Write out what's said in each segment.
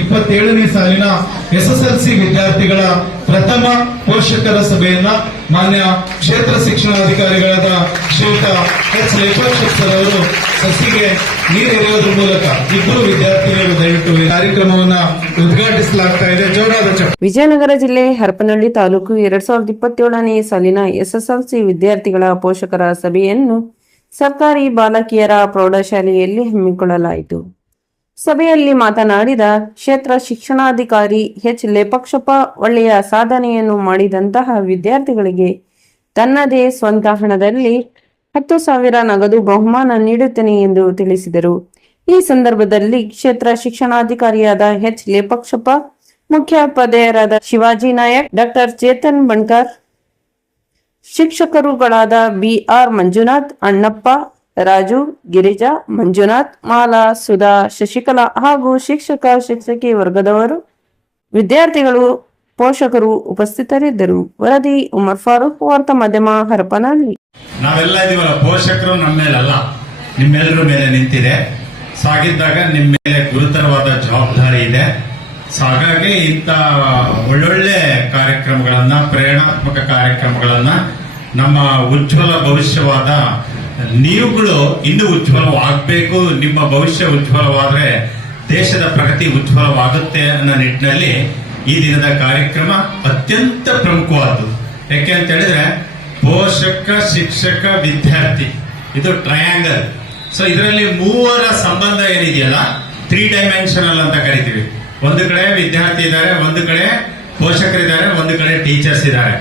27ನೇ ಸಾಲಿನ SSLC ವಿದ್ಯಾರ್ಥಿಗಳ ಪ್ರಥಮ ಪೋಷಕರ ಸಭೆಯನ್ನ ಮಾನ್ಯ ಕ್ಷೇತ್ರ ಶಿಕ್ಷಣಾಧಿಕಾರಿಗಳಾದ ಶ್ರೀಯುತ ಎಚ್ ಲೇಪಾಕ್ಷರ್ ಅವರು ಸಸಿಗೆ ನೀರೆರೆಯುವುದರ ಮೂಲಕ ಇಬ್ಬರು ವಿದ್ಯಾರ್ಥಿಗಳು ದಯವಿಟ್ಟು ಕಾರ್ಯಕ್ರಮವನ್ನ ಉದ್ಘಾಟಿಸಲಾಗ್ತಾ ಇದೆ. ಜೋರಾದ ಚಪ್ಪಾಳೆ. ವಿಜಯನಗರ ಜಿಲ್ಲೆ ಹರಪನಹಳ್ಳಿ ತಾಲೂಕು 2027ನೇ ಸಾಲಿನ SSLC ವಿದ್ಯಾರ್ಥಿಗಳ ಪೋಷಕರ ಸಭೆಯನ್ನು ಸರ್ಕಾರಿ ಬಾಲಕಿಯರ ಪ್ರೌಢಶಾಲೆಯಲ್ಲಿ ಹಮ್ಮಿಕೊಳ್ಳಲಾಯಿತು. ಸಭೆಯಲ್ಲಿ ಮಾತನಾಡಿದ ಕ್ಷೇತ್ರ ಶಿಕ್ಷಣಾಧಿಕಾರಿ ಎಚ್ ಲೇಪಾಕ್ಷಪ್ಪ, ಒಳ್ಳೆಯ ಸಾಧನೆಯನ್ನು ಮಾಡಿದಂತಹ ವಿದ್ಯಾರ್ಥಿಗಳಿಗೆ ತನ್ನದೇ ಸ್ವಂತ ಹಣದಲ್ಲಿ 10,000 ನಗದು ಬಹುಮಾನ ನೀಡುತ್ತೇನೆ ಎಂದು ತಿಳಿಸಿದರು. ಈ ಸಂದರ್ಭದಲ್ಲಿ ಕ್ಷೇತ್ರ ಶಿಕ್ಷಣಾಧಿಕಾರಿಯಾದ ಎಚ್ ಲೇಪಾಕ್ಷಪ್ಪ, ಮುಖ್ಯೋಪಾಧ್ಯಾಯರಾದ ಶಿವಾಜಿ ನಾಯಕ್, ಡಾಕ್ಟರ್ ಚೇತನ್ ಬಣ್ಕರ್, ಶಿಕ್ಷಕರುಗಳಾದ BR ಮಂಜುನಾಥ್, ಅಣ್ಣಪ್ಪ, ರಾಜು, ಗಿರಿಜಾ, ಮಂಜುನಾಥ್, ಮಾಲಾ, ಸುಧಾ, ಶಶಿಕಲಾ ಹಾಗೂ ಶಿಕ್ಷಕಿ ವರ್ಗದವರು, ವಿದ್ಯಾರ್ಥಿಗಳು, ಪೋಷಕರು ಉಪಸ್ಥಿತರಿದ್ದರು. ವರದಿ ಉಮರ್ ಫಾರೂಕ್, ವಾರ್ತಾ ಮಾಧ್ಯಮ, ಹರಪನಹಳ್ಳಿ. ನಾವೆಲ್ಲ ಇದೀವಲ್ಲ, ಪೋಷಕರು ನಮ್ಮ ಮೇಲಲ್ಲ, ನಿಮ್ಮೆಲ್ಲರ ಮೇಲೆ ನಿಂತಿದೆ. ಸಾಗಿದ್ದಾಗ ನಿಮ್ಮ ಮೇಲೆ ಗುರುತರವಾದ ಜವಾಬ್ದಾರಿ ಇದೆ. ಹಾಗಾಗಿ ಇಂಥ ಒಳ್ಳೊಳ್ಳೆ ಕಾರ್ಯಕ್ರಮಗಳನ್ನ, ಪ್ರೇರಣಾತ್ಮಕ ಕಾರ್ಯಕ್ರಮಗಳನ್ನ, ನಮ್ಮ ಉಜ್ವಲ ಭವಿಷ್ಯವಾದ ನೀವುಗಳು ಇನ್ನೂ ಉಜ್ವಲವಾಗಬೇಕು. ನಿಮ್ಮ ಭವಿಷ್ಯ ಉಜ್ವಲವಾದ್ರೆ ದೇಶದ ಪ್ರಗತಿ ಉಜ್ವಲವಾಗುತ್ತೆ ಅನ್ನೋ ನಿಟ್ಟಿನಲ್ಲಿ ಈ ದಿನದ ಕಾರ್ಯಕ್ರಮ ಅತ್ಯಂತ ಪ್ರಮುಖವಾದ್ದು. ಯಾಕೆ ಅಂತ ಹೇಳಿದ್ರೆ ಪೋಷಕ, ಶಿಕ್ಷಕ, ವಿದ್ಯಾರ್ಥಿ, ಇದು ಟ್ರಯಾಂಗಲ್. ಸೊ ಇದರಲ್ಲಿ ಮೂವರ ಸಂಬಂಧ ಏನಿದೆಯಲ್ಲ, 3 ಡೈಮೆನ್ಷನಲ್ ಅಂತ ಕರಿತೀವಿ. ಒಂದು ಕಡೆ ವಿದ್ಯಾರ್ಥಿ ಇದ್ದಾರೆ, ಒಂದು ಕಡೆ ಪೋಷಕರಿದ್ದಾರೆ, ಒಂದು ಕಡೆ ಟೀಚರ್ಸ್ ಇದ್ದಾರೆ.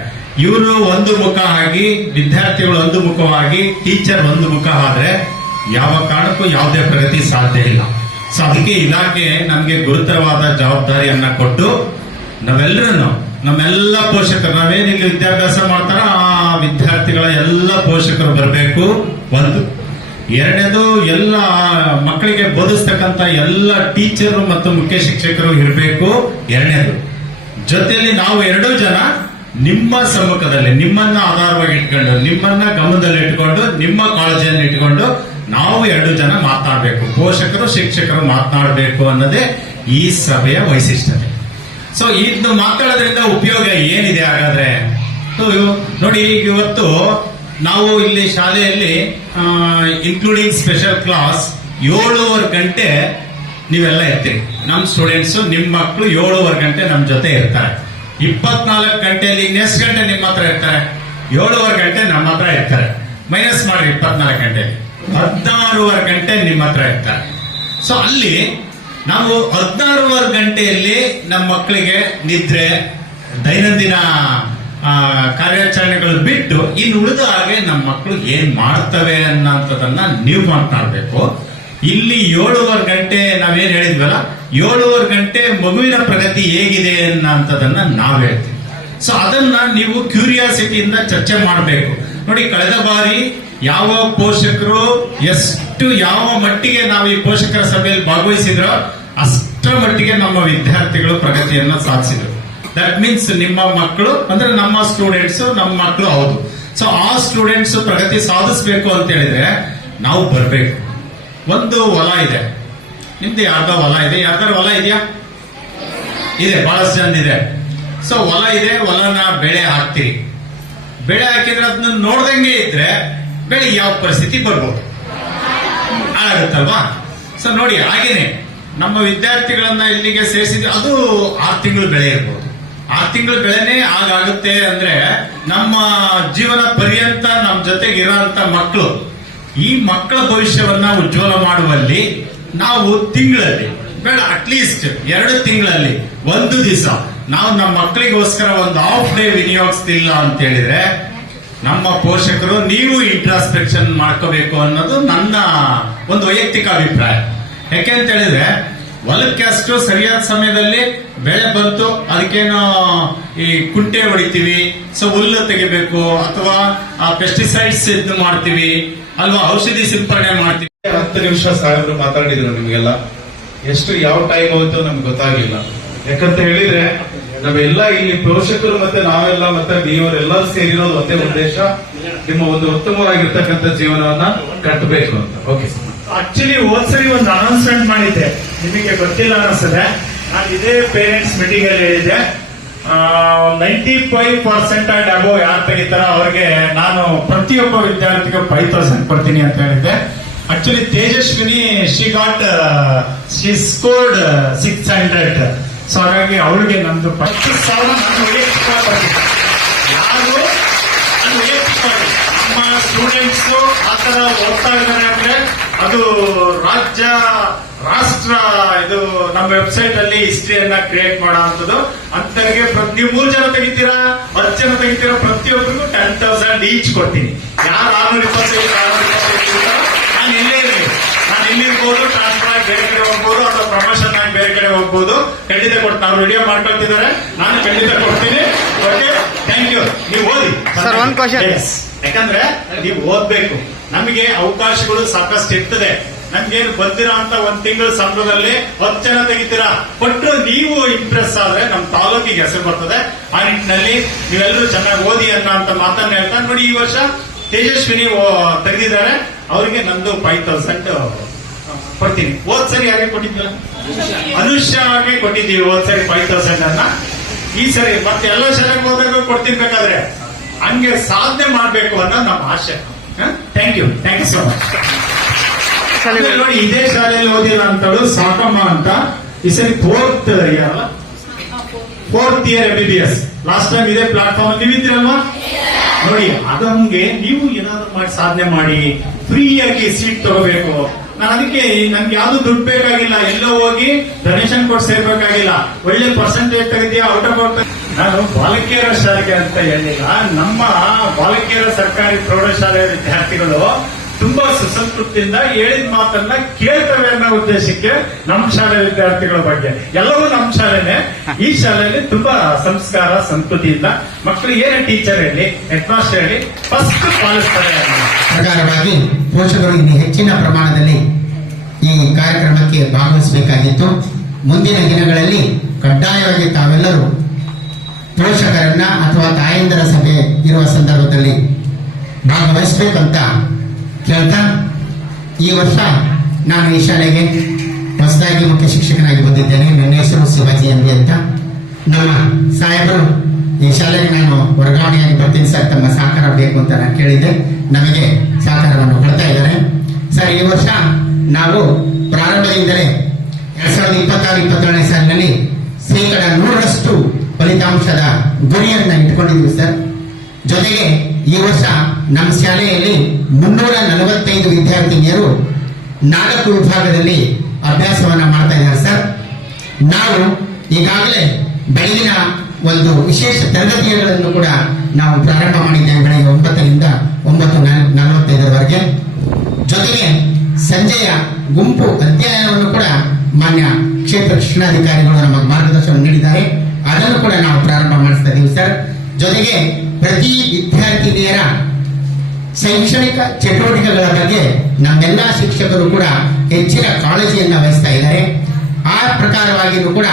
ಇವರು ಒಂದು ಮುಖ ಆಗಿ, ವಿದ್ಯಾರ್ಥಿಗಳು ಒಂದು ಮುಖವಾಗಿ, ಟೀಚರ್ ಒಂದು ಮುಖ ಆದ್ರೆ ಯಾವ ಕಾರಣಕ್ಕೂ ಯಾವುದೇ ಪ್ರಗತಿ ಸಾಧ್ಯ ಇಲ್ಲ. ಸೊ ಅದಕ್ಕೆ ಇಲಾಖೆ ನಮಗೆ ಗುರುತರವಾದ ಜವಾಬ್ದಾರಿಯನ್ನ ಕೊಟ್ಟು ನಾವೆಲ್ಲರನ್ನು, ನಮ್ಮೆಲ್ಲ ಪೋಷಕರು, ನಾವೇನಿಲ್ಲಿ ವಿದ್ಯಾಭ್ಯಾಸ ಮಾಡ್ತಾರ ಆ ವಿದ್ಯಾರ್ಥಿಗಳ ಎಲ್ಲ ಪೋಷಕರು ಬರಬೇಕು. ಒಂದು. ಎರಡನೇದು, ಎಲ್ಲ ಮಕ್ಕಳಿಗೆ ಬೋಧಿಸ್ತಕ್ಕಂಥ ಎಲ್ಲ ಟೀಚರು ಮತ್ತು ಮುಖ್ಯ ಶಿಕ್ಷಕರು ಇರಬೇಕು. ಎರಡನೇದು, ಜೊತೆಯಲ್ಲಿ ನಾವು 2 ಜನ ನಿಮ್ಮ ಸಮ್ಮುಖದಲ್ಲಿ, ನಿಮ್ಮನ್ನ ಆಧಾರವಾಗಿ ಇಟ್ಕೊಂಡು, ನಿಮ್ಮನ್ನ ಗಮನದಲ್ಲಿ ಇಟ್ಕೊಂಡು, ನಿಮ್ಮ ಕಾಳಜಿಯನ್ನು ಇಟ್ಕೊಂಡು ನಾವು 2 ಜನ ಮಾತನಾಡಬೇಕು. ಪೋಷಕರು, ಶಿಕ್ಷಕರು ಮಾತನಾಡಬೇಕು ಅನ್ನೋದೇ ಈ ಸಭೆಯ ವೈಶಿಷ್ಟ್ಯತೆ. ಸೊ ಇದನ್ನು ಮಾತಾಡೋದ್ರಿಂದ ಉಪಯೋಗ ಏನಿದೆ ಹಾಗಾದ್ರೆ? ನೋಡಿ, ಇವತ್ತು ನಾವು ಇಲ್ಲಿ ಶಾಲೆಯಲ್ಲಿ ಇನ್ಕ್ಲೂಡಿಂಗ್ ಸ್ಪೆಷಲ್ ಕ್ಲಾಸ್ 7:15 ಗಂಟೆ ನೀವೆಲ್ಲ ಇರ್ತೀರಿ. ನಮ್ಮ ಸ್ಟೂಡೆಂಟ್ಸ್, ನಿಮ್ಮ ಮಕ್ಕಳು 7:15 ಗಂಟೆ ನಮ್ಮ ಜೊತೆ ಇರ್ತಾರೆ. 24 ಗಂಟೆಯಲ್ಲಿ ಎಷ್ಟು ಗಂಟೆ ನಿಮ್ಮ ಹತ್ರ ಇರ್ತಾರೆ? 7:15 ಗಂಟೆ ನಮ್ಮ ಹತ್ರ ಇರ್ತಾರೆ. ಮೈನಸ್ ಮಾಡಿ 24 ಗಂಟೆಯಲ್ಲಿ 16:15 ಗಂಟೆ ನಿಮ್ಮ ಹತ್ರ ಇರ್ತಾರೆ. ಸೊ ಅಲ್ಲಿ ನಾವು 16:15 ಗಂಟೆಯಲ್ಲಿ ನಮ್ಮ ಮಕ್ಕಳಿಗೆ ನಿದ್ರೆ, ದೈನಂದಿನ ಕಾರ್ಯಾಚರಣೆಗಳು ಬಿಟ್ಟು ಇನ್ನು ಉಳಿದ ಹಾಗೆ ನಮ್ಮ ಮಕ್ಕಳು ಏನ್ ಮಾಡ್ತವೆ ಅನ್ನೋಂಥದನ್ನ ನೀವು ಮಾತನಾಡಬೇಕು. ಇಲ್ಲಿ 7:15 ಗಂಟೆ ನಾವೇನ್ ಹೇಳಿದ್ವಲ್ಲ, 7:15 ಗಂಟೆ ಮಗುವಿನ ಪ್ರಗತಿ ಹೇಗಿದೆ ಅನ್ನೋಂಥದನ್ನ ನಾವು ಹೇಳ್ತೀವಿ. ಸೊ ಅದನ್ನ ನೀವು ಕ್ಯೂರಿಯಾಸಿಟಿಯಿಂದ ಚರ್ಚೆ ಮಾಡಬೇಕು. ನೋಡಿ, ಕಳೆದ ಬಾರಿ ಯಾವ ಪೋಷಕರು ಯಾವ ಮಟ್ಟಿಗೆ ನಾವು ಈ ಪೋಷಕರ ಸಭೆಯಲ್ಲಿ ಭಾಗವಹಿಸಿದ್ರೋ ಅಷ್ಟರ ಮಟ್ಟಿಗೆ ನಮ್ಮ ವಿದ್ಯಾರ್ಥಿಗಳು ಪ್ರಗತಿಯನ್ನ ಸಾಧಿಸಿದ್ರು. ದಟ್ ಮೀನ್ಸ್ ನಿಮ್ಮ ಮಕ್ಕಳು ಅಂದ್ರೆ ನಮ್ಮ ಸ್ಟೂಡೆಂಟ್ಸ್, ನಮ್ಮ ಮಕ್ಕಳು ಹೌದು. ಸೊ ಆ ಸ್ಟೂಡೆಂಟ್ಸ್ ಪ್ರಗತಿ ಸಾಧಿಸಬೇಕು ಅಂತ ಹೇಳಿದ್ರೆ ನಾವು ಬರಬೇಕು. ಒಂದು ಹೊಲ ಇದೆ, ನಿಮ್ದು ಯಾರ್ದೋ ಹೊಲ ಇದೆ, ಯಾರ್ದಾರ ಹೊಲ ಇದೆಯಾ? ಇದೆ, ಬಹಳಷ್ಟು ಜನ ಇದೆ. ಸೊ ಹೊಲ ಇದೆ, ಹೊಲನ ಬೆಳೆ ಹಾಕ್ತೀರಿ. ಬೆಳೆ ಹಾಕಿದ್ರೆ ಅದನ್ನ ನೋಡ್ದಂಗೆ ಇದ್ರೆ ಬೆಳೆ ಯಾವ ಪರಿಸ್ಥಿತಿ ಬರ್ಬೋದು, ಹಾಳಾಗುತ್ತಲ್ವಾ? ಸೊ ನೋಡಿ, ಹಾಗೇನೆ ನಮ್ಮ ವಿದ್ಯಾರ್ಥಿಗಳನ್ನ ಇಲ್ಲಿಗೆ ಸೇರಿಸಿದ್ರೆ ಅದು 6 ತಿಂಗಳು ಬೆಳೆ ಇರ್ಬೋದು. 6 ತಿಂಗಳು ಬೆಳೆನೇ ಆಗುತ್ತೆ ಅಂದ್ರೆ ನಮ್ಮ ಜೀವನ ಪರ್ಯಂತ ನಮ್ಮ ಜೊತೆಗೆ ಇರೋಂತ ಮಕ್ಕಳು, ಈ ಮಕ್ಕಳ ಭವಿಷ್ಯವನ್ನ ಉಜ್ವಲ ಮಾಡುವಲ್ಲಿ ನಾವು ತಿಂಗಳಲ್ಲಿ ಬೇಡ, ಅಟ್ಲೀಸ್ಟ್ 2 ತಿಂಗಳಲ್ಲಿ 1 ದಿವಸ ನಾವು ನಮ್ಮ ಮಕ್ಕಳಿಗೋಸ್ಕರ ಒಂದು ಹಾಫ್ ಡೇ ವಿನಿಯೋಗಿಸ್ತಿಲ್ಲ ಅಂತ ಹೇಳಿದ್ರೆ ನಮ್ಮ ಪೋಷಕರು, ನೀವು ಇಂಟ್ರಾಸ್ಪೆಕ್ಷನ್ ಮಾಡ್ಕೋಬೇಕು ಅನ್ನೋದು ನನ್ನ ಒಂದು ವೈಯಕ್ತಿಕ ಅಭಿಪ್ರಾಯ. ಯಾಕೆ ಅಂತ ಹೇಳಿದ್ರೆ ಹೊಲಕ್ಕೆ ಅಷ್ಟು ಸರಿಯಾದ ಸಮಯದಲ್ಲಿ ಬೆಳೆ ಬಂತು, ಅದಕ್ಕೇನೋ ಈ ಕುಂಟೆ ಹೊಡಿತೀವಿ, ಸೊ ಹುಲ್ಲು ತೆಗಿಬೇಕು, ಅಥವಾ ಪೆಸ್ಟಿಸೈಡ್ಸ್ ಇದು ಮಾಡ್ತೀವಿ ಅಲ್ವಾ, ಔಷಧಿ ಸಿಂಪರಣೆ ಮಾಡ್ತೀವಿ. 10 ನಿಮಿಷ ಸಾಹೇಬರು ಮಾತಾಡಿದ್ರು. ನಿಮ್ಗೆಲ್ಲ ಎಷ್ಟು ಯಾವ ಟೈಮ್ ಹೋಯ್ತು ನಮ್ಗೆ ಗೊತ್ತಾಗ್ಲಿಲ್ಲ. ಯಾಕಂತ ಹೇಳಿದ್ರೆ ನಾವೆಲ್ಲ ಇಲ್ಲಿ ಪೋಷಕರು ಮತ್ತೆ ನಾವೆಲ್ಲ ಮತ್ತೆ ನೀವರೆಲ್ಲರೂ ಸೇರಿರೋದು ಒಂದೇ ಉದ್ದೇಶ, ನಿಮ್ಮ ಒಂದು ಉತ್ತಮವಾಗಿರ್ತಕ್ಕಂಥ ಜೀವನವನ್ನ ಕಟ್ಟಬೇಕು ಅಂತ. ಓಕೆ, ಆಕ್ಚುಲಿ ಹೋದ್ಸರಿ ಒಂದು ಅನೌನ್ಸ್ಮೆಂಟ್ ಮಾಡಿದ್ದೆ, ನಿಮಗೆ ಗೊತ್ತಿಲ್ಲ ಅನಿಸ್ತದೆ. ನಾನು ಇದೇ ಪೇರೆಂಟ್ಸ್ ಮೀಟಿಂಗ್ ಅಲ್ಲಿ ಹೇಳಿದ್ದೆ, 95% ಅಂಡ್ ಅಬೋವ್ ಯಾರು ತೆಗಿತಾರ ಅವ್ರಿಗೆ ನಾನು ಪ್ರತಿಯೊಬ್ಬ ವಿದ್ಯಾರ್ಥಿಗೆ 5,000 ಕೊಡ್ತೀನಿ ಅಂತ ಹೇಳಿದ್ದೆ. Actually Tejaswini she scored 600. So ಹಾಗಾಗಿ ಅವಳಿಗೆ ನಂದು 10,000 ನಾನು ವೈಯಕ್ತಿಕವಾಗಿ ಯಾರು ನಮ್ಮ ಸ್ಟೂಡೆಂಟ್ಸ್ ಆತರ ಓದ್ತಾ ಇದ್ದಾರೆ ಅಂದ್ರೆ ಅದು ರಾಷ್ಟ್ರ ಇದು ನಮ್ಮ ವೆಬ್ಸೈಟ್ ಅಲ್ಲಿ ಹಿಸ್ಟ್ರಿಯನ್ನ ಕ್ರಿಯೇಟ್ ಮಾಡೋ ಅಂತದ್ದು. ಅಂತರಿಗೆ ನೀವು 3 ಜನ ತೆಗಿತೀರಾ, 10 ಜನ ತೆಗಿತೀರಾ, ಪ್ರತಿಯೊಬ್ಬರಿಗೂ 10,000 ಈಚ್ ಕೊಡ್ತೀನಿ. ಯಾರು 625 ನಾನು ಇಲ್ಲೇ ಇರಲಿ, ನಾನು ಇಲ್ಲಿರ್ಬೋದು, ಟ್ರಾನ್ಸ್ಫರ್ ಆಗಿ ಬೇರೆ ಕಡೆ ಹೋಗ್ಬೋದು, ಅಥವಾ ಪ್ರಮೋಷನ್ ಆಗಿ ಬೇರೆ ಕಡೆ ಹೋಗ್ಬೋದು. ಖಂಡಿತ ಕೊಡ್ತೀನಿ. ಅವ್ರು ವಿಡಿಯೋ ಮಾಡ್ಕೊಳ್ತಿದ್ದಾರೆ, ನಾನು ಖಂಡಿತ ಕೊಡ್ತೀನಿ. Okay, thank you. ನೀವು ಓದಿ ಸರ್. ಒಂದು ಕ್ವಶನ್, ಯಾಕಂದ್ರೆ ನೀವು ಓದ್ಬೇಕು. ನಮಗೆ ಅವಕಾಶಗಳು ಸಾಕಷ್ಟು ಇರ್ತದೆ. ನಮ್ಗೇನು ಬಂದಿರೋ ಅಂತ 1 ತಿಂಗಳ ಸಂಬಳದಲ್ಲಿ 10 ಜನ ತೆಗಿತೀರಾ, ಕೊಟ್ಟರು ನೀವು ಇಂಪ್ರೆಸ್ ಆದ್ರೆ ನಮ್ಮ ತಾಲೂಕಿಗೆ ಹೆಸರು ಬರ್ತದೆ. ಆ ನಿಟ್ಟಿನಲ್ಲಿ ನೀವೆಲ್ಲರೂ ಚೆನ್ನಾಗಿ ಓದಿ ಅಂತ ಮಾತನ್ನ ಹೇಳ್ತಾ ನೋಡಿ. ಈ ವರ್ಷ ತೇಜಸ್ವಿನಿ ತೆಗೆದಿದ್ದಾರೆ, ಅವರಿಗೆ ನಂದು 5,000 ಕೊಡ್ತೀನಿ. ಹೋದ್ ಸರಿ ಯಾರಿಗೆ ಕೊಟ್ಟಿದ್ದಿಲ್ಲ, ಅನುಷ್ಯಾಗೆ ಕೊಟ್ಟಿದ್ದೀವಿ ಹೋದ್ ಸರಿ 5,000 ಅನ್ನ. ಈ ಸರಿ ಮತ್ತೆ ಎಲ್ಲ ಶಾಲೆಗೆ ಹೋದಾಗ ಕೊಡ್ತಿರ್ಬೇಕಾದ್ರೆ ಹಂಗೆ ಸಾಧನೆ ಮಾಡ್ಬೇಕು ಅನ್ನೋ ನಮ್ಮ ಆಶೆ. Thank you so much. ನೋಡಿ, ಇದೇ ಶಾಲೆಯಲ್ಲಿ ಓದಿಲ್ಲ ಅಂತೇಳು ಸಾಕಮ್ಮ ಅಂತ ಈ ಸರಿ 4th year MBBS. Last time ಇದೇ ಪ್ಲಾಟ್ಫಾರ್ಮ್ ನೀವಿದ್ರಲ್ವಾ? ನೋಡಿ, ಅದಂಗೆ ನೀವು ಏನಾದ್ರು ಮಾಡಿ ಸಾಧನೆ ಮಾಡಿ ಫ್ರೀಯಾಗಿ ಸೀಟ್ ತಗೋಬೇಕು. ನಾನು ಅದಕ್ಕೆ ನನ್ಗೆ ಯಾವ್ದು ದುಡ್ಡು ಬೇಕಾಗಿಲ್ಲ, ಎಲ್ಲೋ ಹೋಗಿ ಡೊನೇಷನ್ ಕೊಟ್ಟು ಸೇರ್ಬೇಕಾಗಿಲ್ಲ. ಒಳ್ಳೆ ಪರ್ಸೆಂಟೇಜ್ ತೆಗೆದಿಯಾ, ಔಟ್ ಆಫ್ ಔಟ್. ನಾನು ಬಾಲಕಿಯರ ಶಾಲೆಗೆ ಅಂತ ಹೇಳಿಲ್ಲ, ನಮ್ಮ ಬಾಲಕಿಯರ ಸರ್ಕಾರಿ ಪ್ರೌಢಶಾಲೆ ವಿದ್ಯಾರ್ಥಿಗಳು ತುಂಬಾ ಸುಸಂತೃಪ್ತಿಯಿಂದ ಹೇಳಿದ ಮಾತನ್ನ ಕೇಳ್ತವೆ ಅನ್ನೋ ಉದ್ದೇಶಕ್ಕೆ ನಮ್ಮ ಶಾಲೆ ವಿದ್ಯಾರ್ಥಿಗಳ ಬಗ್ಗೆ ಎಲ್ಲವೂ ನಮ್ಮ ಶಾಲೆನೆ. ಈ ಶಾಲೆಯಲ್ಲಿ ತುಂಬಾ ಸಂಸ್ಕಾರ ಸಂಸ್ಕೃತಿಯಿಂದ ಮಕ್ಕಳು ಏನೇ ಟೀಚರ್ ಹೇಳಿ, ಹೆಡ್ ಮಾಸ್ಟರ್ ಹೇಳಿ, ಫಸ್ಟ್ ಪಾಲಿಸ್ತಾರೆ. ಪ್ರಕಾರವಾಗಿ ಪೋಷಕರು ಇನ್ನು ಹೆಚ್ಚಿನ ಪ್ರಮಾಣದಲ್ಲಿ ಈ ಕಾರ್ಯಕ್ರಮಕ್ಕೆ ಭಾಗವಹಿಸಬೇಕಾಗಿತ್ತು. ಮುಂದಿನ ದಿನಗಳಲ್ಲಿ ಕಡ್ಡಾಯವಾಗಿ ತಾವೆಲ್ಲರೂ ಪೋಷಕರನ್ನ ಅಥವಾ ತಾಯಂದಿರ ಸಭೆ ಇರುವ ಸಂದರ್ಭದಲ್ಲಿ ಭಾಗವಹಿಸಬೇಕಂತ ಕೇಳ್ತಾ, ಈ ವರ್ಷ ನಾನು ಈ ಶಾಲೆಗೆ ಹೊಸದಾಗಿ ಮುಖ್ಯ ಶಿಕ್ಷಕನಾಗಿ ಬಂದಿದ್ದೇನೆ. ನನ್ನ ಹೆಸರು ಶಿವಾಜಿ MB ಅಂತ. ನಮ್ಮ ಸಾಹೇಬರು ಈ ಶಾಲೆಗೆ ನಾನು ವರ್ಗಾವಣೆಯಾಗಿ ಬರ್ತೀನಿ ಸರ್, ತಮ್ಮ ಸಹಕಾರ ಬೇಕು ಅಂತ ನಾನು ಕೇಳಿದ್ದೆ. ನಮಗೆ ಸಹಕಾರವನ್ನು ಕೊಡ್ತಾ ಇದ್ದಾರೆ ಸರ್. ಈ ವರ್ಷ ನಾವು ಪ್ರಾರಂಭದಿಂದಲೇ 2026-27ನೇ ಸಾಲಿನಲ್ಲಿ 100% ಫಲಿತಾಂಶದ ಗುರಿಯನ್ನ ಇಟ್ಕೊಂಡಿದ್ದೀವಿ ಸರ್. ಜೊತೆಗೆ ಈ ವರ್ಷ ನಮ್ಮ ಶಾಲೆಯಲ್ಲಿ 345 ವಿದ್ಯಾರ್ಥಿನಿಯರು 4 ವಿಭಾಗದಲ್ಲಿ ಅಭ್ಯಾಸವನ್ನ ಮಾಡ್ತಾ ಇದ್ದಾರೆ ಸರ್. ನಾವು ಈಗಾಗಲೇ ಬೆಳಗಿನ ಒಂದು ವಿಶೇಷ ತರಗತಿಗಳನ್ನು ಕೂಡ ನಾವು ಪ್ರಾರಂಭ ಮಾಡಿದ್ದೇವೆ, ಬೆಳಗ್ಗೆ 9ರಿಂದ 9:45 ಜೊತೆಗೆ ಸಂಜೆಯ ಗುಂಪು ಅಧ್ಯಯನವನ್ನು ಕೂಡ ಮಾನ್ಯ ಕ್ಷೇತ್ರ ಶಿಕ್ಷಣಾಧಿಕಾರಿಗಳು ನಮಗೆ ಮಾರ್ಗದರ್ಶನ ನೀಡಿದ್ದಾರೆ. ಅದನ್ನು ಕೂಡ ನಾವು ಪ್ರಾರಂಭ ಮಾಡಿಸ್ತಾ ಇದ್ದೀವಿ ಸರ್. ಜೊತೆಗೆ ಪ್ರತಿ ವಿದ್ಯಾರ್ಥಿನಿಯರ ಶೈಕ್ಷಣಿಕ ಚಟುವಟಿಕೆಗಳ ಬಗ್ಗೆ ನಮ್ಮೆಲ್ಲ ಶಿಕ್ಷಕರು ಕೂಡ ಹೆಚ್ಚಿನ ಕಾಳಜಿಯನ್ನ ವಹಿಸ್ತಾ ಇದ್ದಾರೆ. ಆ ಪ್ರಕಾರವಾಗಿಯೂ ಕೂಡ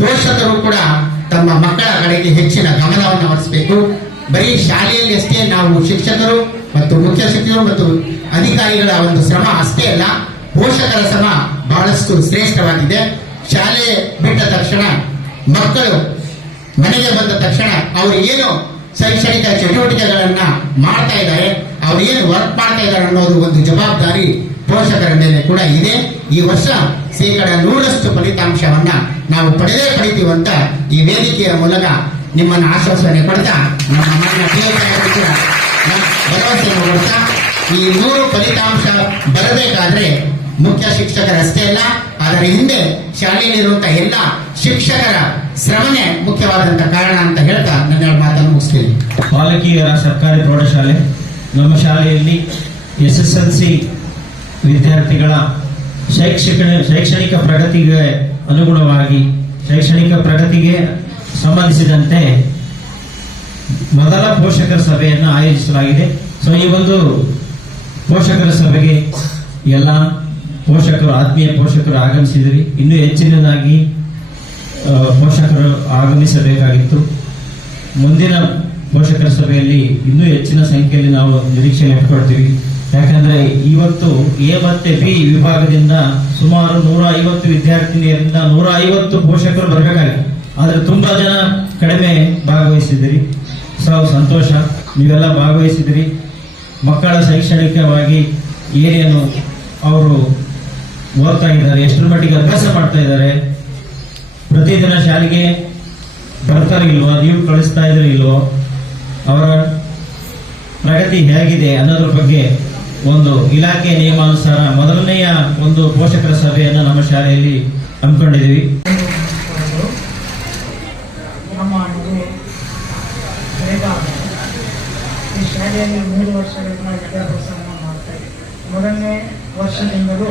ಪೋಷಕರು ಕೂಡ ತಮ್ಮ ಮಕ್ಕಳ ಕಡೆಗೆ ಹೆಚ್ಚಿನ ಗಮನವನ್ನು ಹರಿಸಬೇಕು. ಬರೀ ಶಾಲೆಯಲ್ಲಿ ಅಷ್ಟೇ ನಾವು ಶಿಕ್ಷಕರು ಮತ್ತು ಮುಖ್ಯ ಶಿಕ್ಷಕರು ಮತ್ತು ಅಧಿಕಾರಿಗಳ ಒಂದು ಶ್ರಮ ಅಷ್ಟೇ ಅಲ್ಲ, ಪೋಷಕರ ಶ್ರಮ ಬಹಳಷ್ಟು ಶ್ರೇಷ್ಠವಾಗಿದೆ. ಶಾಲೆ ಬಿಟ್ಟ ತಕ್ಷಣ ಮಕ್ಕಳು ಮನೆಗೆ ಬಂದ ತಕ್ಷಣ ಅವರು ಏನು ಶೈಕ್ಷಣಿಕ ಚಟುವಟಿಕೆಗಳನ್ನ ಮಾಡ್ತಾ ಇದ್ದಾರೆ, ಅವ್ರು ಏನು ವರ್ಕ್ ಮಾಡ್ತಾ ಇದ್ದಾರೆ ಅನ್ನೋದು ಒಂದು ಜವಾಬ್ದಾರಿ ಪೋಷಕರ ಮೇಲೆ ಕೂಡ ಇದೆ. ಈ ವರ್ಷ 100% ಫಲಿತಾಂಶವನ್ನ ನಾವು ಪಡಿತೀವಂತ ಈ ವೇದಿಕೆಯ ಮೂಲಕ ನಿಮ್ಮನ್ನು ಆಶ್ವಾಸನೆ ಕೊಡ್ತಾ, ನಮ್ಮ ಮಾನ್ಯ ಕೂಡ ಭರವಸೆಯನ್ನು ಕೊಡ್ತಾ, ಈ 100 ಫಲಿತಾಂಶ ಬರಬೇಕಾದ್ರೆ ಮುಖ್ಯ ಶಿಕ್ಷಕರಷ್ಟೇ ಅಲ್ಲ, ಅದರ ಹಿಂದೆ ಶಾಲೆಯಲ್ಲಿರುವಂತಹ ಎಲ್ಲ ಶಿಕ್ಷಕರ ಶ್ರಮನೇ ಮುಖ್ಯವಾದಂತಹ ಕಾರಣ ಅಂತ ಹೇಳ್ತಾ ನನ್ನ ಮಾತನ್ನು ಮುಗಿಸ್ತೀನಿ. ಬಾಲಕಿಯರ ಸರ್ಕಾರಿ ಪ್ರೌಢಶಾಲೆ ನಮ್ಮ ಶಾಲೆಯಲ್ಲಿ SSLC ವಿದ್ಯಾರ್ಥಿಗಳ ಶೈಕ್ಷಣಿಕ ಪ್ರಗತಿಗೆ ಅನುಗುಣವಾಗಿ ಶೈಕ್ಷಣಿಕ ಪ್ರಗತಿಗೆ ಸಂಬಂಧಿಸಿದಂತೆ ಮೊದಲ ಪೋಷಕರ ಸಭೆಯನ್ನು ಆಯೋಜಿಸಲಾಗಿದೆ. ಸೊ ಈ ಒಂದು ಪೋಷಕರ ಸಭೆಗೆ ಎಲ್ಲ ಪೋಷಕರು, ಆತ್ಮೀಯ ಪೋಷಕರು ಆಗಮಿಸಿದಿರಿ. ಇನ್ನೂ ಹೆಚ್ಚಿನದಾಗಿ ಪೋಷಕರು ಆಗಮಿಸಬೇಕಾಗಿತ್ತು. ಮುಂದಿನ ಪೋಷಕರ ಸಭೆಯಲ್ಲಿ ಇನ್ನೂ ಹೆಚ್ಚಿನ ಸಂಖ್ಯೆಯಲ್ಲಿ ನಾವು ನಿರೀಕ್ಷೆ ಇಟ್ಕೊಳ್ತೀವಿ. ಯಾಕಂದ್ರೆ ಇವತ್ತು ಎ ಮತ್ತೆ ಬಿ ವಿಭಾಗದಿಂದ ಸುಮಾರು 150 ವಿದ್ಯಾರ್ಥಿನಿಯರಿಂದ 150 ಪೋಷಕರು ಬರಬೇಕಾಗಿದೆ. ಆದ್ರೆ ತುಂಬಾ ಜನ ಕಡಿಮೆ ಭಾಗವಹಿಸಿದಿರಿ. ಸಂತೋಷ, ನೀವೆಲ್ಲ ಭಾಗವಹಿಸಿದಿರಿ. ಮಕ್ಕಳ ಶೈಕ್ಷಣಿಕವಾಗಿ ಏನೇನು ಅವರು ಓದ್ತಾ ಇದ್ದಾರೆ, ಎಷ್ಟರ ಮಟ್ಟಿಗೆ ಅಭ್ಯಾಸ ಮಾಡ್ತಾ ಇದ್ದಾರೆ, ಪ್ರತಿದಿನ ಶಾಲೆಗೆ ಬರ್ತಾರೆ ಇಲ್ವೋ, ನೀವು ಕಳಿಸ್ತಾ ಇದ್ರೆ ಇಲ್ವೋ, ಅವರ ಪ್ರಗತಿ ಹೇಗಿದೆ ಅನ್ನೋದ್ರ ಬಗ್ಗೆ ಒಂದು ಇಲಾಖೆ ನಿಯಮಾನುಸಾರ ಮೊದಲನೆಯ ಒಂದು ಪೋಷಕರ ಸಭೆಯನ್ನು ನಮ್ಮ ಶಾಲೆಯಲ್ಲಿ ಹಮ್ಮಿಕೊಂಡಿದ್ದೀವಿ. ನಮ್ಮ ಮಗು ಈ ಶಾಲೆಯಲ್ಲಿ 3 ವರ್ಷಗಳಿಂದ ವಿದ್ಯಾಭ್ಯಾಸವನ್ನು ಮಾಡ್ತಾರೆ. ಮೊದಲನೇ ವರ್ಷದಿಂದಲೂ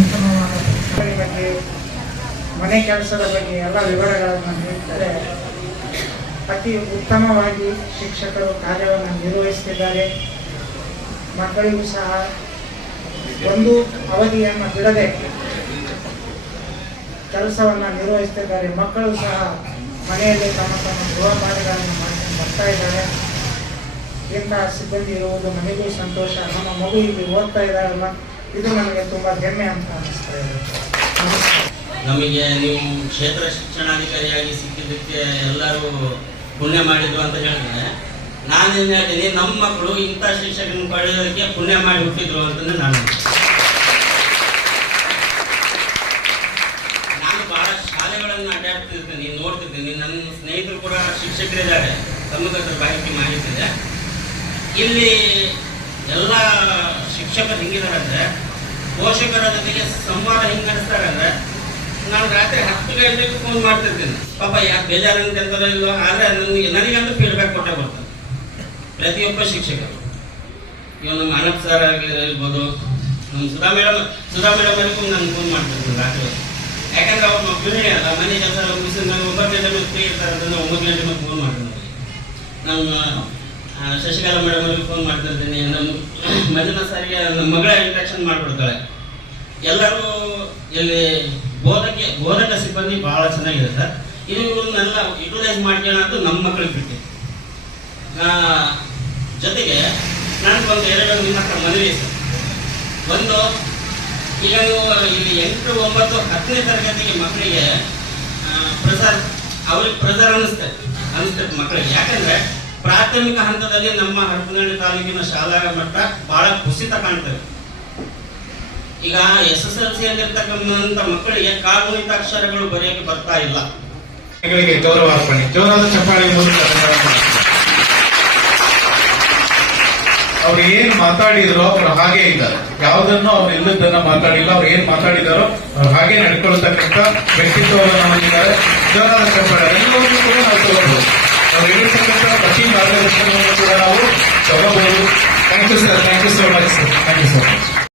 ಉತ್ತಮವಾದ ಮಕ್ಕಳ ಬಗ್ಗೆ, ಮನೆ ಕೆಲಸದ ಬಗ್ಗೆ ಎಲ್ಲ ವಿವರಗಳನ್ನು ನೀಡುತ್ತಾರೆ. ಅತಿ ಉತ್ತಮವಾಗಿ ಶಿಕ್ಷಕರು ಕಾರ್ಯವನ್ನು ನಿರ್ವಹಿಸುತ್ತಿದ್ದಾರೆ. ಮಕ್ಕಳಿಗೂ ಸಹ ಒಂದು ಅವಧಿಯನ್ನು ಬಿಡದೆ ಕೆಲಸವನ್ನು ನಿರ್ವಹಿಸುತ್ತಿದ್ದಾರೆ. ಮಕ್ಕಳು ಸಹ ಮನೆಯಲ್ಲಿ ತಮ್ಮ ಗೃಹಪಾಠಗಳನ್ನು ಮಾಡ್ಕೊಂಡು ಬರ್ತಾ ಇದ್ದಾರೆ. ಇಂತಹ ಸಿಬ್ಬಂದಿ ಇರುವುದು ನಮಗೂ ಸಂತೋಷ. ನಮ್ಮ ಮಗು ಇಲ್ಲಿ ಓದ್ತಾ ಇದ್ದಾರಲ್ಲ, ಇದು ನಮಗೆ ತುಂಬ ಹೆಮ್ಮೆ ಅಂತ ಅನಿಸ್ತಾ ಇದೆ. ನಮಗೆ ನೀವು ಕ್ಷೇತ್ರ ಶಿಕ್ಷಣಾಧಿಕಾರಿಯಾಗಿ ಸಿಕ್ಕಿದ್ದಕ್ಕೆ ಎಲ್ಲರೂ ಪುಣ್ಯ ಮಾಡಿದ್ರು ಅಂತ ಹೇಳಿದ್ರೆ, ನಾನೇನು ಹೇಳ್ತೀನಿ, ನಮ್ಮ ಮಕ್ಕಳು ಇಂಥ ಶಿಕ್ಷಕರನ್ನು ಪಡೆಯೋದಕ್ಕೆ ಪುಣ್ಯ ಮಾಡಿ ಹುಟ್ಟಿದ್ರು ಅಂತಂದ್ರೆ ನಾನು ಬಹಳ ಶಾಲೆಗಳನ್ನು ಅಡ್ಡಾಡ್ತಿರ್ತೀನಿ, ನೋಡ್ತಿರ್ತೀನಿ. ನನ್ನ ಸ್ನೇಹಿತರು ಕೂಡ ಶಿಕ್ಷಕರಿದ್ದಾರೆ, ತಮಗೆ ಅದ್ರ ಮಾಹಿತಿ ಇದೆ. ಇಲ್ಲಿ ಎಲ್ಲ ಶಿಕ್ಷಕರು ಹಿಂಗಿದ್ದಾರೆ ಅಂದ್ರೆ, ಪೋಷಕರ ಜೊತೆಗೆ ಸಂವಾದ ಹಿಂಗೆ ನಡೆಸ್ತಾರೆ ಅಂದ್ರೆ, ನಾನು ರಾತ್ರಿ 10 ಗಂಟೆಗೆ ಫೋನ್ ಮಾಡ್ತಿರ್ತೀನಿ. ಪಾಪ ಯಾಕೆ ಬೇಜಾರಂತ ಅಂತಾರೋ ಇಲ್ಲೋ, ಆದರೆ ನನಗಂತೂ ಫೀಡ್ಬ್ಯಾಕ್ ಕೊಟ್ಟೆ ಬರ್ತಾರೆ ಪ್ರತಿಯೊಬ್ಬ ಶಿಕ್ಷಕರು. ಇವಾಗ ನಮ್ಮ ಅನಪ್ ಸರ್ ಇರ್ಬೋದು, ನಮ್ಮ ಸುಧಾ ಮೇಡಮ್ ಅವರಿಗೂ ನಾನು ಫೋನ್ ಮಾಡ್ತಿರ್ತೀನಿ ರಾತ್ರಿ. ಯಾಕಂದ್ರೆ ಅವ್ರ ಮಕ್ಕಳು ಅಲ್ಲ, ಮನೆ ಕೆಲಸ ಮುಗಿಸಿ ನಾನು 9 ಗಂಟೆ ಮೇಲೆ ಫ್ರೀ ಇರ್ತಾರೆ ಅಂತ 9 ಗಂಟೆ ಮೇಲೆ ಫೋನ್ ಮಾಡ್ತೀನಿ. ನಮ್ಮ ಶಶಿಕಲಾ ಮೇಡಮ್ ಅವ್ರಿಗೆ ಫೋನ್ ಮಾಡ್ತಿರ್ತೀನಿ. ನಮ್ಮ ಮಂಜುನಾಥ್ ಸರ್ಗೆ ನಮ್ಮ ಮಗಳ ಇಂಟ್ರಾಕ್ಷನ್ ಮಾಡಿಬಿಡ್ತಾಳೆ. ಎಲ್ಲರೂ ಇಲ್ಲಿ ಬೋಧಕ ಸಿಬ್ಬಂದಿ ಬಹಳ ಚೆನ್ನಾಗಿದೆ ಸರ್. ಇವನ್ನೆಲ್ಲ ಯುಟಿಲೈಸ್ ಮಾಡ್ಕೊಳ್ಳೋದು ನಮ್ಮ ಮಕ್ಕಳಿಗೆ ಬಿಟ್ಟು. ಜೊತೆಗೆ ನನಗೊಂದು 2 ನಿಮ್ಮ ಹತ್ರ ಮನವಿ ಸರ್. ಒಂದು, ಈಗ ನೀವು ಇಲ್ಲಿ 8, 9, 10ನೇ ತರಗತಿಗೆ ಮಕ್ಕಳಿಗೆ ಅವ್ರಿಗೆ ಪ್ರೆಸರ್ ಅನಿಸ್ತೈತೆ ಮಕ್ಕಳಿಗೆ. ಯಾಕಂದ್ರೆ ಪ್ರಾಥಮಿಕ ಹಂತದಲ್ಲಿ ನಮ್ಮ ಹರಪನಹಳ್ಳಿ ತಾಲೂಕಿನ ಶಾಲಾ ಮಟ್ಟ ಬಹಳ ಕುಸಿತ ಕಾಣ್ತದೆ. ಈಗ SSLC ಯಲ್ಲಿರ್ತಕ್ಕಂಥ ಮಕ್ಕಳಿಗೆ ಕಾಗುಣಿತ ಅಕ್ಷರಗಳು ಬರೆಯಕ್ಕೆ ಬರ್ತಾ ಇಲ್ಲ. ಗೌರವಾರ್ಪಣೆ, ಜೋರಾದ ಚಪ್ಪಾಳೆ ಮೂಲಕ ಅವ್ರು ಏನ್ ಮಾತಾಡಿದ್ರು ಅವ್ರು ಹಾಗೆ ಇದ್ದಾರೆ. ಯಾವುದನ್ನು ಅವ್ರು ಇಲ್ಲದನ್ನ ಮಾತಾಡಿಲ್ಲ. ಅವ್ರು ಏನ್ ಮಾತಾಡಿದಾರೋ ಅವ್ರು ಹಾಗೆ ನಡ್ಕೊಳ್ತಕ್ಕಂಥ ವ್ಯಕ್ತಿತ್ವವನ್ನು ಹೊಂದಿದ್ದಾರೆ. ಜೋರಾದ ಚಪ್ಪಾಳೆ ಎಲ್ಲವನ್ನೂ ಕೂಡ ನಾವು ತಗೋಬಹುದು. ಅವ್ರು ಹೇಳಿರ್ತಕ್ಕಂಥ ಪ್ರತಿ ಮಾರ್ಗದರ್ಶನವನ್ನು ಕೂಡ ನಾವು ತಗೋಬಹುದು. Thank you sir, thank you so much sir, thank you sir.